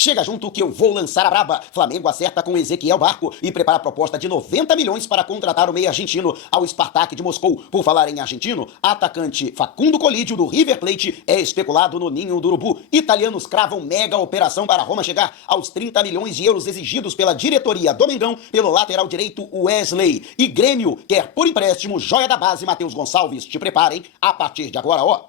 Chega junto que eu vou lançar a braba. Flamengo acerta com Ezequiel Barco e prepara a proposta de 90 milhões para contratar o meio argentino ao Spartak de Moscou. Por falar em argentino, atacante Facundo Colídio do River Plate é especulado no ninho do urubu. Italianos cravam mega operação para Roma chegar aos 30 milhões de euros exigidos pela diretoria do Mengão pelo lateral direito Wesley. E Grêmio quer por empréstimo joia da base Matheus Gonçalves. Te preparem a partir de agora, ó.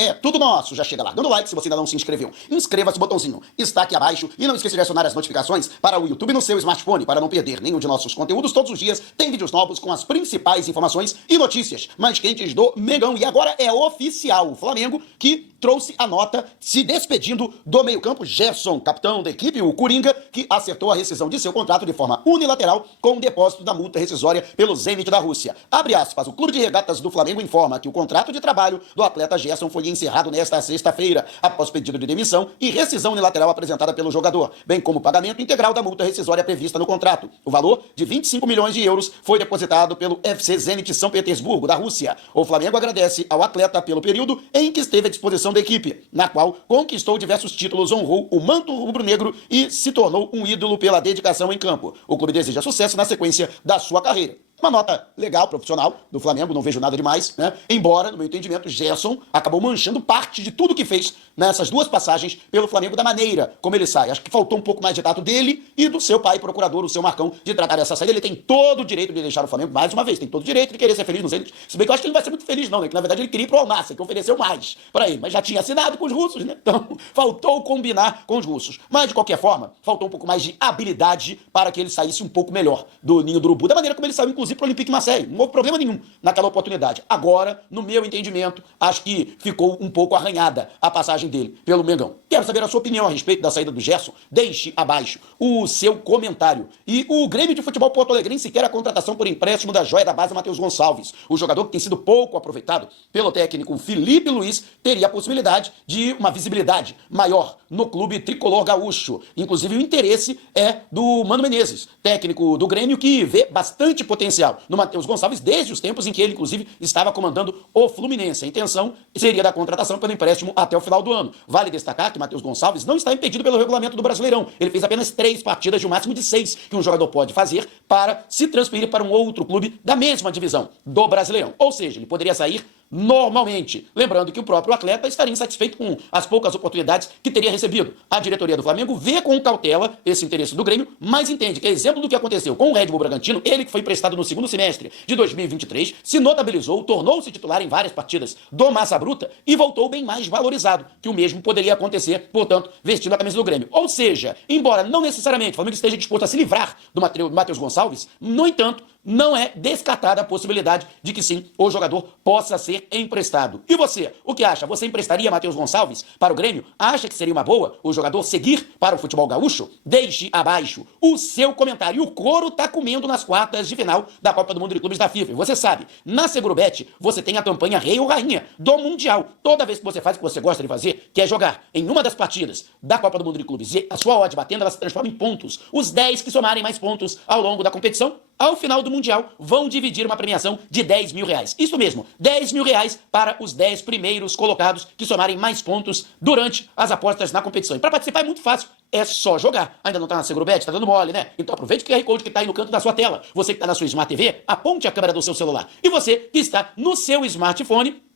É tudo nosso. Já chega largando o like se você ainda não se inscreveu. Inscreva-se, botãozinho está aqui abaixo. E não esqueça de acionar as notificações para o YouTube no seu smartphone, para não perder nenhum de nossos conteúdos. Todos os dias tem vídeos novos com as principais informações e notícias mais quentes do Mengão. E agora é oficial, o Flamengo que trouxe a nota se despedindo do meio-campo Gerson, capitão da equipe, o Coringa, que acertou a rescisão de seu contrato de forma unilateral com o depósito da multa rescisória pelo Zenit da Rússia. Abre aspas, o Clube de Regatas do Flamengo informa que o contrato de trabalho do atleta Gerson foi encerrado nesta sexta-feira, após pedido de demissão e rescisão unilateral apresentada pelo jogador, bem como o pagamento integral da multa rescisória prevista no contrato. O valor de 25 milhões de euros foi depositado pelo FC Zenit São Petersburgo, da Rússia. O Flamengo agradece ao atleta pelo período em que esteve à disposição da equipe, na qual conquistou diversos títulos, honrou o manto rubro-negro e se tornou um ídolo pela dedicação em campo. O clube deseja sucesso na sequência da sua carreira. Uma nota legal, profissional, do Flamengo, não vejo nada demais, né? Embora, no meu entendimento, Gerson acabou manchando parte de tudo que fez nessas duas passagens pelo Flamengo, da maneira como ele sai. Acho que faltou um pouco mais de tato dele e do seu pai, procurador, o seu Marcão, de tratar essa saída. Ele tem todo o direito de deixar o Flamengo, mais uma vez, tem todo o direito de querer ser feliz no Zenit. Se bem que eu acho que ele não vai ser muito feliz não, né? Que na verdade ele queria ir pro Al-Nassr, que ofereceu mais para ele, mas já tinha assinado com os russos, né? Então, faltou combinar com os russos. Mas, de qualquer forma, faltou um pouco mais de habilidade para que ele saísse um pouco melhor do ninho do urubu, da maneira como ele saiu, inclusive, pro Olympique Marseille. Não houve problema nenhum naquela oportunidade. Agora, no meu entendimento, acho que ficou um pouco arranhada a passagem dele pelo Mengão. Quero saber a sua opinião a respeito da saída do Gerson. Deixe abaixo o seu comentário. E o Grêmio de Futebol Porto-Alegrense quer a contratação por empréstimo da joia da base Matheus Gonçalves. O jogador, que tem sido pouco aproveitado pelo técnico Felipe Luiz, teria a possibilidade de uma visibilidade maior no clube tricolor gaúcho. Inclusive, o interesse é do Mano Menezes, técnico do Grêmio, que vê bastante potencial no Matheus Gonçalves desde os tempos em que ele, inclusive, estava comandando o Fluminense. A intenção seria da contratação pelo empréstimo até o final do ano. Vale destacar que Matheus Gonçalves não está impedido pelo regulamento do Brasileirão. Ele fez apenas 3 partidas de um máximo de 6 que um jogador pode fazer para se transferir para um outro clube da mesma divisão do Brasileirão. Ou seja, ele poderia sair normalmente. Lembrando que o próprio atleta estaria insatisfeito com as poucas oportunidades que teria recebido. A diretoria do Flamengo vê com cautela esse interesse do Grêmio, mas entende que, exemplo do que aconteceu com o Red Bull Bragantino, ele que foi emprestado no segundo semestre de 2023, se notabilizou, tornou-se titular em várias partidas do Massa Bruta e voltou bem mais valorizado, que o mesmo poderia acontecer, portanto, vestindo a camisa do Grêmio. Ou seja, embora não necessariamente o Flamengo esteja disposto a se livrar do Matheus Gonçalves, no entanto, não é descartada a possibilidade de que sim, o jogador possa ser emprestado. E você, o que acha? Você emprestaria Matheus Gonçalves para o Grêmio? Acha que seria uma boa o jogador seguir para o futebol gaúcho? Deixe abaixo o seu comentário. E o couro tá comendo nas quartas de final da Copa do Mundo de Clubes da FIFA. E você sabe, na Segurobet você tem a campanha Rei ou Rainha do Mundial. Toda vez que você faz o que você gosta de fazer, que é jogar em uma das partidas da Copa do Mundo de Clubes e a sua odd batendo, ela se transforma em pontos. Os 10 que somarem mais pontos ao longo da competição, ao final do Mundial, vão dividir uma premiação de 10 mil reais. Isso mesmo, 10 mil reais para os 10 primeiros colocados que somarem mais pontos durante as apostas na competição. E para participar é muito fácil, é só jogar. Ainda não está na Segurobet? Tá dando mole, né? Então aproveite o QR Code que está aí no canto da sua tela. Você que está na sua Smart TV, aponte a câmera do seu celular. E você que está no seu smartphone,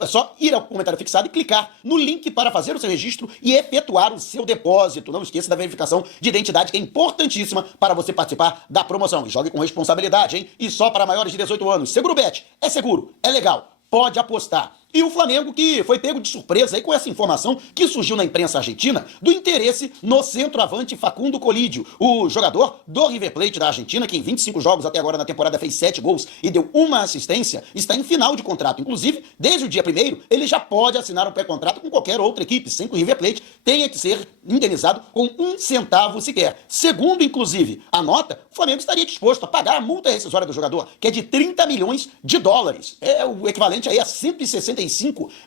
é só ir ao comentário fixado e clicar no link para fazer o seu registro e efetuar o seu depósito. Não esqueça da verificação de identidade, que é importantíssima para você participar da promoção. E jogue com responsabilidade, hein? E só para maiores de 18 anos. Segurobet é seguro, é legal, pode apostar. E o Flamengo, que foi pego de surpresa aí com essa informação que surgiu na imprensa argentina do interesse no centroavante Facundo Colídio, o jogador do River Plate da Argentina, que em 25 jogos até agora na temporada fez 7 gols e deu uma assistência, está em final de contrato. Inclusive, desde o dia 1º, ele já pode assinar um pré-contrato com qualquer outra equipe, sem que o River Plate tenha que ser indenizado com 1 centavo sequer. Segundo, inclusive, a nota, o Flamengo estaria disposto a pagar a multa rescisória do jogador, que é de 30 milhões de dólares. É o equivalente aí a 165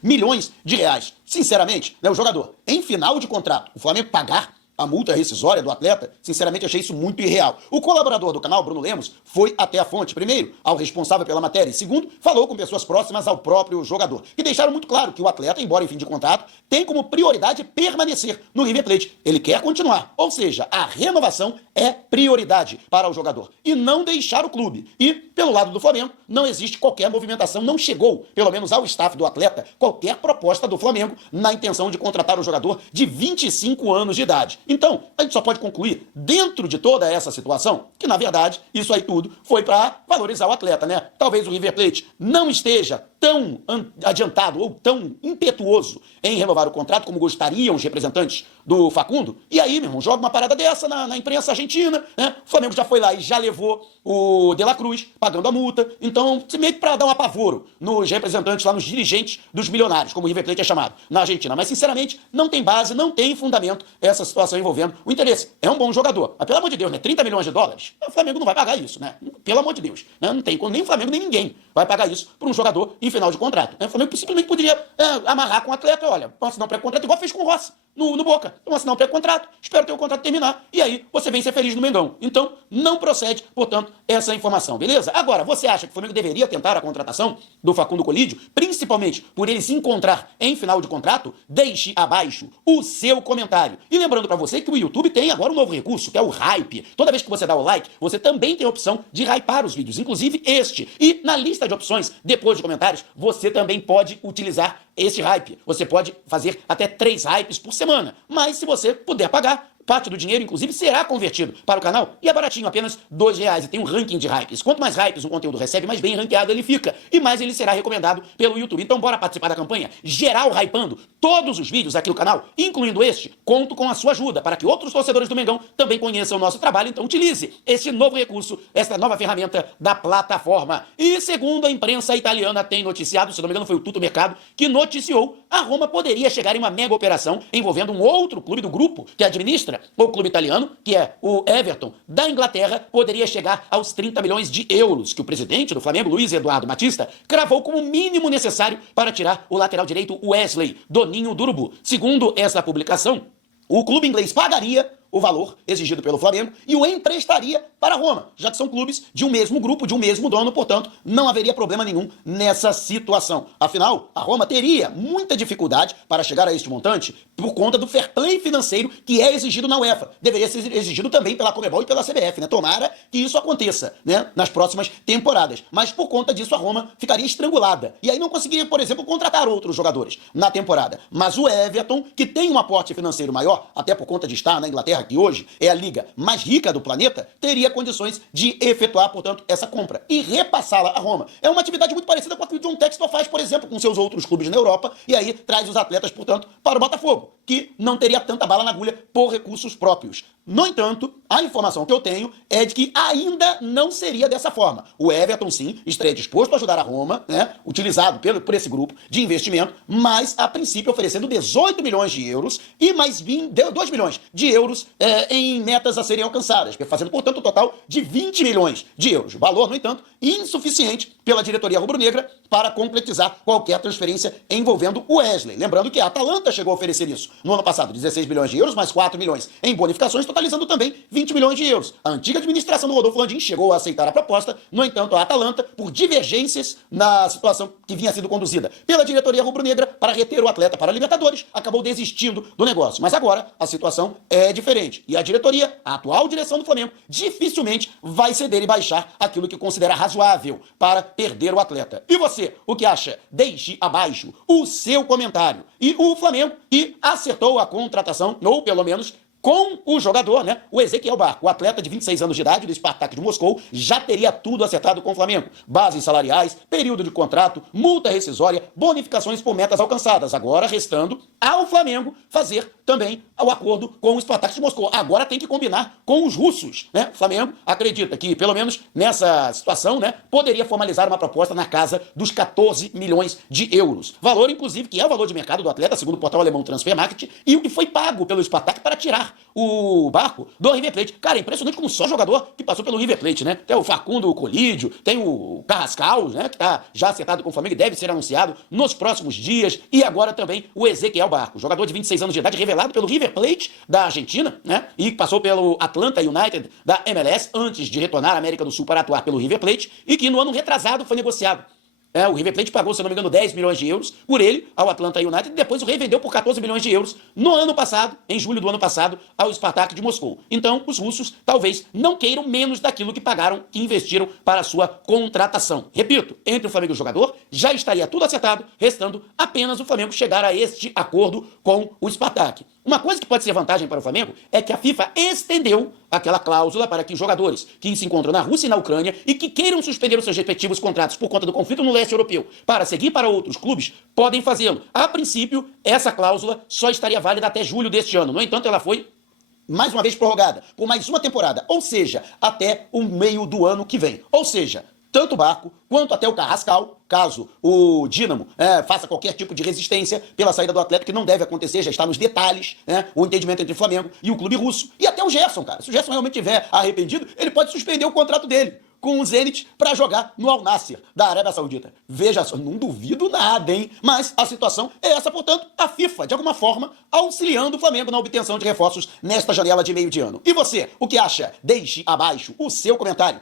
milhões de reais. Sinceramente, né, o jogador, em final de contrato, o Flamengo pagar a multa rescisória do atleta, sinceramente achei isso muito irreal. O colaborador do canal, Bruno Lemos, foi até a fonte, primeiro, ao responsável pela matéria, e segundo, falou com pessoas próximas ao próprio jogador, que deixaram muito claro que o atleta, embora em fim de contrato, tem como prioridade permanecer no River Plate. Ele quer continuar, ou seja, a renovação é prioridade para o jogador e não deixar o clube. E, pelo lado do Flamengo, não existe qualquer movimentação, não chegou, pelo menos ao staff do atleta, qualquer proposta do Flamengo na intenção de contratar o jogador de 25 anos de idade. Então, a gente só pode concluir, dentro de toda essa situação, que na verdade, isso aí tudo foi para valorizar o atleta, né? Talvez o River Plate não esteja tão adiantado ou tão impetuoso em renovar o contrato como gostariam os representantes do Facundo. E aí, meu irmão, joga uma parada dessa na imprensa argentina, né? O Flamengo já foi lá e já levou o De La Cruz pagando a multa. Então, meio que para dar um apavoro nos representantes lá, nos dirigentes dos milionários, como o River Plate é chamado, na Argentina. Mas, sinceramente, não tem base, não tem fundamento essa situação envolvendo o interesse. É um bom jogador. Mas, pelo amor de Deus, né? 30 milhões de dólares? O Flamengo não vai pagar isso, né? Pelo amor de Deus. Né? Não tem nem o Flamengo, nem ninguém vai pagar isso por um jogador em final de contrato. Né? O Flamengo simplesmente poderia amarrar com o atleta, olha, vamos assinar um pré-contrato, igual fez com o Rossi. No Boca. Vamos assinar um pré-contrato, espero ter o contrato terminar, e aí você vem ser feliz no Mengão. Então, não procede, portanto, essa informação, beleza? Agora, você acha que o Flamengo deveria tentar a contratação do Facundo Colídio, principalmente por ele se encontrar em final de contrato? Deixe abaixo o seu comentário. E lembrando pra você que o YouTube tem agora um novo recurso, que é o Hype. Toda vez que você dá o like, você também tem a opção de hypar os vídeos, inclusive este. E na lista de opções, depois de comentários, você também pode utilizar esse hype. Você pode fazer até 3 hypes por semana. Mas se você puder pagar, parte do dinheiro, inclusive, será convertido para o canal e é baratinho, apenas R$2. E tem um ranking de hypes. Quanto mais hypes um conteúdo recebe, mais bem ranqueado ele fica. E mais ele será recomendado pelo YouTube. Então bora participar da campanha geral hypando todos os vídeos aqui do canal, incluindo este. Conto com a sua ajuda para que outros torcedores do Mengão também conheçam o nosso trabalho. Então utilize este novo recurso, esta nova ferramenta da plataforma. E segundo a imprensa italiana tem noticiado, se não me engano foi o Tutto Mercado, que noticiou a Roma poderia chegar em uma mega operação envolvendo um outro clube do grupo que administra o clube italiano, que é o Everton, da Inglaterra, poderia chegar aos 30 milhões de euros, que o presidente do Flamengo, Luiz Eduardo Batista, cravou como mínimo necessário para tirar o lateral direito Wesley, do Ninho do Urubu. Segundo essa publicação, o clube inglês pagaria o valor exigido pelo Flamengo e o emprestaria para Roma, já que são clubes de um mesmo grupo, de um mesmo dono, portanto, não haveria problema nenhum nessa situação. Afinal, a Roma teria muita dificuldade para chegar a este montante por conta do fair play financeiro que é exigido na UEFA. Deveria ser exigido também pela Conmebol e pela CBF, né? Tomara que isso aconteça, né? Nas próximas temporadas. Mas por conta disso a Roma ficaria estrangulada. E aí não conseguiria, por exemplo, contratar outros jogadores na temporada. Mas o Everton, que tem um aporte financeiro maior, até por conta de estar na Inglaterra, que hoje é a liga mais rica do planeta, teria condições de efetuar, portanto, essa compra e repassá-la a Roma. É uma atividade muito parecida com a que o John Textor faz, por exemplo, com seus outros clubes na Europa, e aí traz os atletas, portanto, para o Botafogo, que não teria tanta bala na agulha por recursos próprios. No entanto, a informação que eu tenho é de que ainda não seria dessa forma. O Everton, sim, estaria disposto a ajudar a Roma, né, utilizado por esse grupo de investimento, mas, a princípio, oferecendo 18 milhões de euros e mais 2 milhões de euros em metas a serem alcançadas, fazendo, portanto, um total de 20 milhões de euros. Valor, no entanto, insuficiente pela diretoria rubro-negra para concretizar qualquer transferência envolvendo o Wesley. Lembrando que a Atalanta chegou a oferecer isso no ano passado, 16 milhões de euros, mais 4 milhões em bonificações, totalizando também 20 milhões de euros. A antiga administração do Rodolfo Landim chegou a aceitar a proposta, no entanto, a Atalanta, por divergências na situação que vinha sendo conduzida pela diretoria rubro-negra para reter o atleta para a Libertadores, acabou desistindo do negócio. Mas agora a situação é diferente. E a diretoria, a atual direção do Flamengo, dificilmente vai ceder e baixar aquilo que considera razoável para perder o atleta. E você, o que acha? Deixe abaixo o seu comentário. E o Flamengo, que acertou a contratação, ou pelo menos com o jogador, né? O Ezequiel Barco, o atleta de 26 anos de idade do Spartak de Moscou, já teria tudo acertado com o Flamengo. Bases salariais, período de contrato, multa rescisória, bonificações por metas alcançadas. Agora restando ao Flamengo fazer também o acordo com o Spartak de Moscou. Agora tem que combinar com os russos, né? O Flamengo acredita que, pelo menos nessa situação, né, poderia formalizar uma proposta na casa dos 14 milhões de euros. Valor, inclusive, que é o valor de mercado do atleta, segundo o portal alemão Transfermarkt, e o que foi pago pelo Spartak para tirar o barco do River Plate. Cara, é impressionante como só jogador que passou pelo River Plate, né? Tem o Facundo Colídio, tem o Carrascal, né? Que tá já acertado com o Flamengo e deve ser anunciado nos próximos dias. E agora também o Ezequiel Barco, jogador de 26 anos de idade, revelado pelo River Plate da Argentina, né? E passou pelo Atlanta United da MLS antes de retornar à América do Sul para atuar pelo River Plate e que no ano retrasado foi negociado. O River Plate pagou, se não me engano, 10 milhões de euros por ele ao Atlanta United e depois o revendeu por 14 milhões de euros no ano passado, em julho do ano passado, ao Spartak de Moscou. Então, os russos talvez não queiram menos daquilo que pagaram, que investiram para a sua contratação. Repito, entre o Flamengo e o jogador, já estaria tudo acertado, restando apenas o Flamengo chegar a este acordo com o Spartak. Uma coisa que pode ser vantagem para o Flamengo é que a FIFA estendeu aquela cláusula para que jogadores que se encontram na Rússia e na Ucrânia e que queiram suspender os seus respectivos contratos por conta do conflito no leste europeu para seguir para outros clubes, podem fazê-lo. A princípio, essa cláusula só estaria válida até julho deste ano. No entanto, ela foi mais uma vez prorrogada por mais uma temporada, ou seja, até o meio do ano que vem. Ou seja, tanto o Barco quanto até o Carrascal, caso o Dínamo faça qualquer tipo de resistência pela saída do Atlético, que não deve acontecer, já está nos detalhes, o entendimento entre o Flamengo e o clube russo. E até o Gerson, cara. Se o Gerson realmente estiver arrependido, ele pode suspender o contrato dele com o Zenit para jogar no Al Nassr da Arábia Saudita. Veja só, não duvido nada, hein? Mas a situação é essa, portanto, a FIFA, de alguma forma, auxiliando o Flamengo na obtenção de reforços nesta janela de meio de ano. E você, o que acha? Deixe abaixo o seu comentário.